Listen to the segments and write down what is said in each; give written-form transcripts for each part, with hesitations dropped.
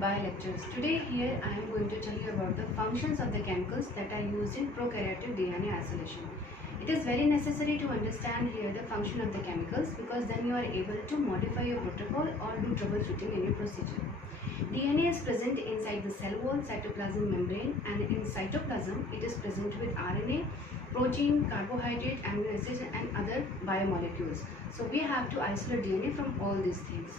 bio lectures. Today here I am going to tell you about the functions of the chemicals that are used in prokaryotic DNA isolation. It is very necessary to understand here the function of the chemicals because then you are able to modify your protocol or do troubleshooting in your procedure. DNA is present inside the cell wall, cytoplasm membrane, and in cytoplasm it is present with RNA, protein, carbohydrate, amino acids and other biomolecules. So we have to isolate DNA from all these things.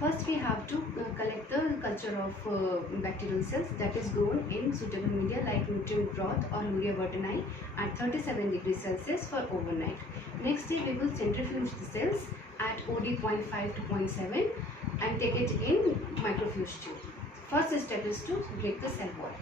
First we have to collect the culture of bacterial cells that is grown in suitable media like nutrient broth or Luria vertani at 37 degrees Celsius for overnight. Next day we will centrifuge the cells at OD 0.5 to 0.7 and take it in microfuge tube. First step is to break the cell wall.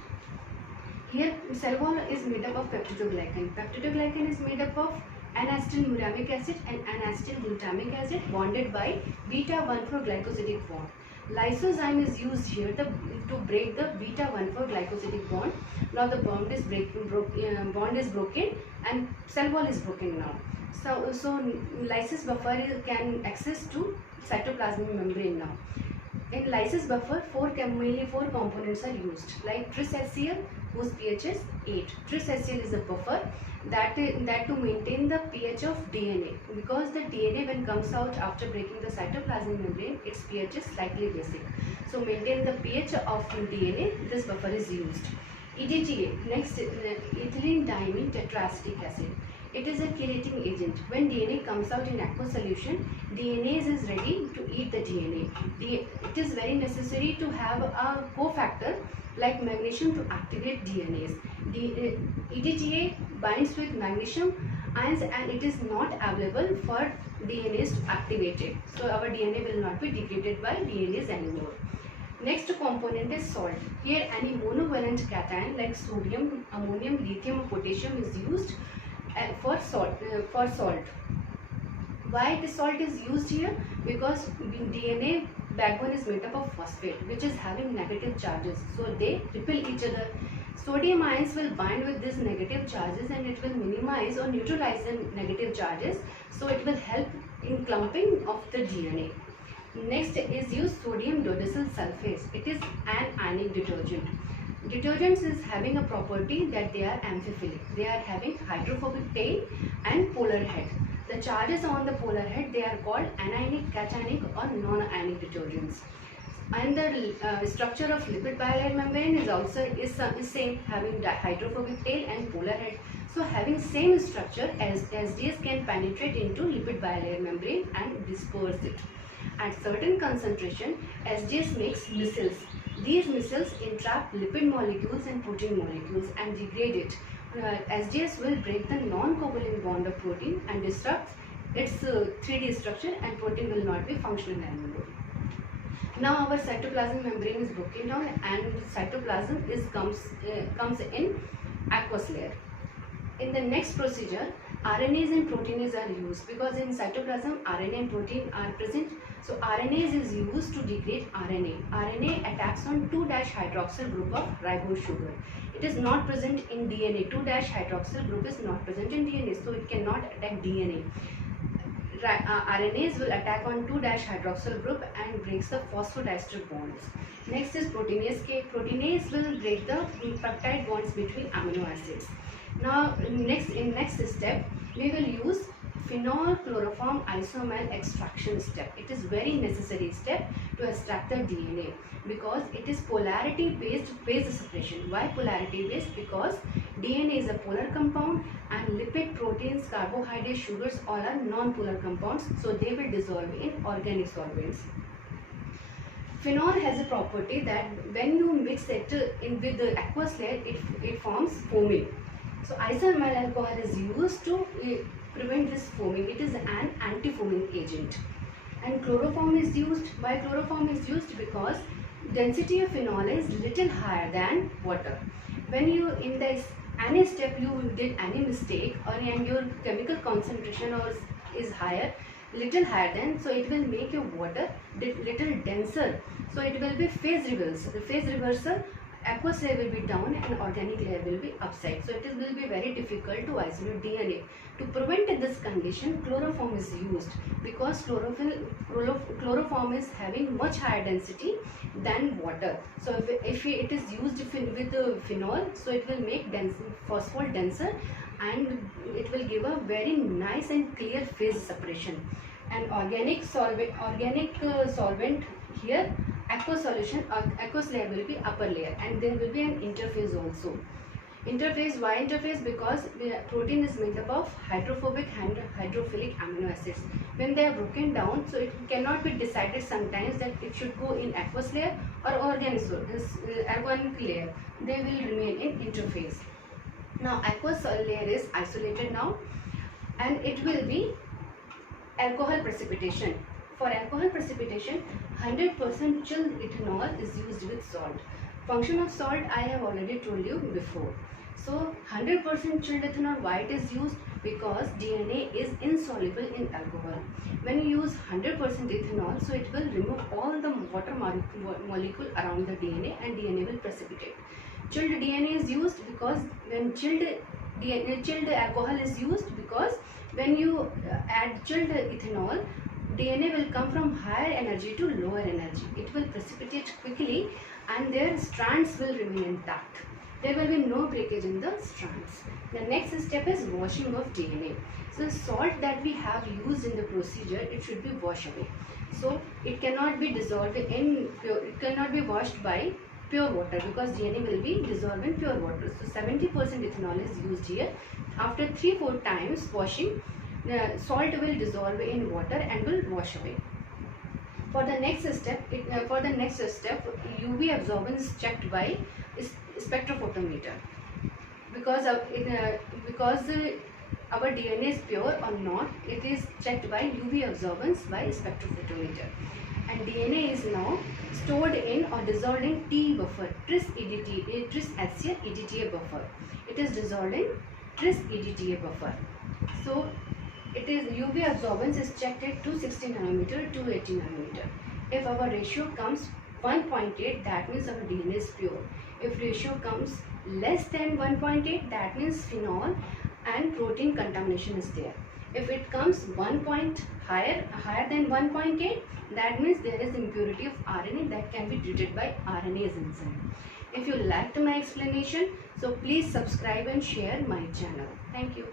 Here cell wall is made up of peptidoglycan. Peptidoglycan is made up of N-acetylmuramic acid and N-acetylglutamic acid bonded by beta-1,4 glycosidic bond. Lysozyme is used here to break the beta-1,4 glycosidic bond. Now the bond is broken and cell wall is broken now. So lysis buffer can access to cytoplasmic membrane now. In lysis buffer, mainly four components are used like tris-HCl whose pH is 8. Tris-HCl is a buffer that to maintain the pH of DNA because the DNA when comes out after breaking the cytoplasmic membrane, its pH is slightly basic. So maintain the pH of DNA, this buffer is used. EDTA, next ethylene diamine tetraacetic acid. It is a chelating agent. When DNA comes out in aqueous solution, DNase is ready to eat the DNA. It is very necessary to have a cofactor like magnesium to activate DNase. EDTA binds with magnesium ions and it is not available for DNase to activate it. So our DNA will not be degraded by DNase anymore. Next component is salt. Here any monovalent cation like sodium, ammonium, lithium or potassium is used for salt. Why the salt is used here? Because DNA backbone is made up of phosphate which is having negative charges. So they repel each other. Sodium ions will bind with these negative charges and it will minimize or neutralize the negative charges. So it will help in clumping of the DNA. Next is use sodium dodecyl sulfase. It is an ionic detergent. Detergents is having a property that they are amphiphilic. They are having hydrophobic tail and polar head. The charges on the polar head they are called anionic, cationic or non-ionic detergents. And the structure of lipid bilayer membrane is also same, having hydrophobic tail and polar head. So having same structure as SDS can penetrate into lipid bilayer membrane and disperse it. At certain concentration, SDS makes micelles. These micelles entrap lipid molecules and protein molecules and degrade it. SDS will break the non-covalent bond of protein and disrupt its 3D structure and protein will not be functional anymore. Now our cytoplasmic membrane is broken down and cytoplasm comes in aqueous layer. In the next procedure, RNase and proteinase are used because in cytoplasm RNA and protein are present. So RNase is used to degrade RNA. RNA attacks on 2-hydroxyl group of ribose sugar. It is not present in DNA. 2-hydroxyl group is not present in DNA, so it cannot attack DNA. RNase will attack on 2-hydroxyl group and breaks the phosphodiester bonds. Next is proteinase. Proteinase will break the peptide bonds between amino acids. Now in next step we will use phenol chloroform isomer extraction step. It is very necessary step to extract the DNA because it is polarity based phase separation. Why polarity based? Because DNA is a polar compound and lipid, proteins, carbohydrates, sugars all are non-polar compounds, so they will dissolve in organic solvents. Phenol has a property that when you mix it in with the aqueous layer, it forms foaming. So isoamyl alcohol is used to prevent this foaming. It is an anti-foaming agent. And chloroform is used. Why chloroform is used? Because density of phenol is little higher than water. When you in this any step you did any mistake or and your chemical concentration is little higher than, so it will make your water little denser. So it will be phase reversal aqueous layer will be down and organic layer will be upside. So it will be very difficult to isolate DNA. To prevent this condition, chloroform is used because chloroform is having much higher density than water. So if it is used with phenol, so it will make phosphol denser, and it will give a very nice and clear phase separation. And organic solvent here, aqueous solution, aqueous layer will be upper layer, and there will be an interface also. Interface, why interface? Because the protein is made up of hydrophobic and hydrophilic amino acids. When they are broken down, so it cannot be decided sometimes that it should go in aqueous layer or organic layer. They will remain in interface. Now aqueous layer is isolated now, and it will be alcohol precipitation. For alcohol precipitation, 100% chilled ethanol is used with salt. Function of salt I have already told you before. So 100% chilled ethanol, why it is used? Because DNA is insoluble in alcohol. When you use 100% ethanol, so it will remove all the water molecule around the DNA, and DNA will precipitate. Chilled DNA is used because when chilled alcohol is used, because when you add chilled ethanol, DNA will come from higher energy to lower energy. It will precipitate quickly and their strands will remain intact. There will be no breakage in the strands. The next step is washing of DNA. So the salt that we have used in the procedure, it should be washed away. So it cannot be dissolved in pure, it cannot be washed by pure water, because DNA will be dissolved in pure water. So 70% ethanol is used here. After 3-4 times washing, the salt will dissolve in water and will wash away. For the next step, UV absorbance is checked by spectrophotometer. Because our DNA is pure or not, it is checked by UV absorbance by spectrophotometer. And DNA is now stored in or dissolved in TE buffer, tris HCl EDTA buffer. It is dissolved in tris EDTA buffer. So it is UV absorbance is checked at 260 nanometer to 80 nanometer. If our ratio comes 1.8, that means our DNA is pure. If ratio comes less than 1.8, that means phenol and protein contamination is there. If it comes higher than 1.8, that means there is impurity of RNA that can be treated by RNase enzyme. If you liked my explanation, so please subscribe and share my channel. Thank you.